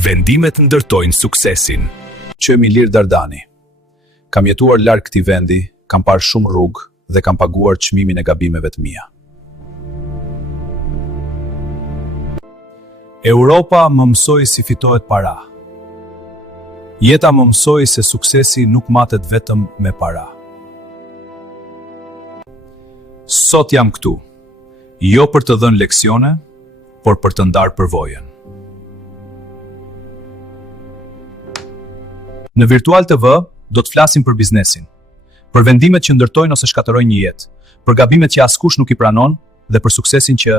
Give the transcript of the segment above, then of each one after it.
Vendimet ndërtojnë suksesin. Qëm Ilir Dardani. Kam jetuar larg këtij vendi, kam parë shumë rrugë dhe kam paguar çmimin e gabimeve të mia. Europa më mësoi si fitohet para. Jeta më mësoi se suksesi nuk matet vetëm me para. Sot jam këtu, jo për të dhënë leksione, por për të ndarë përvojën. Në Virtual TV do të flasim për biznesin, për vendimet që ndërtojnë ose shkatërrojnë një jetë, për gabimet që askush nuk i pranon dhe për suksesin që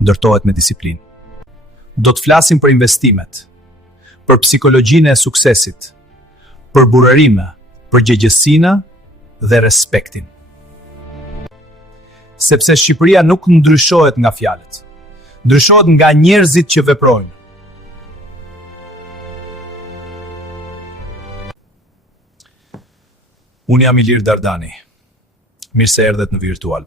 ndërtohet me disiplinë. Do të flasim për investimet, për psikologjinë e suksesit, për burërime, për gjegjësinë dhe respektin. Sepse Shqipëria nuk ndryshohet nga fjalët, ndryshohet nga njerëzit që veprojnë. Unë jam Ilir Dardani. Mirë se erdhet në Virtual.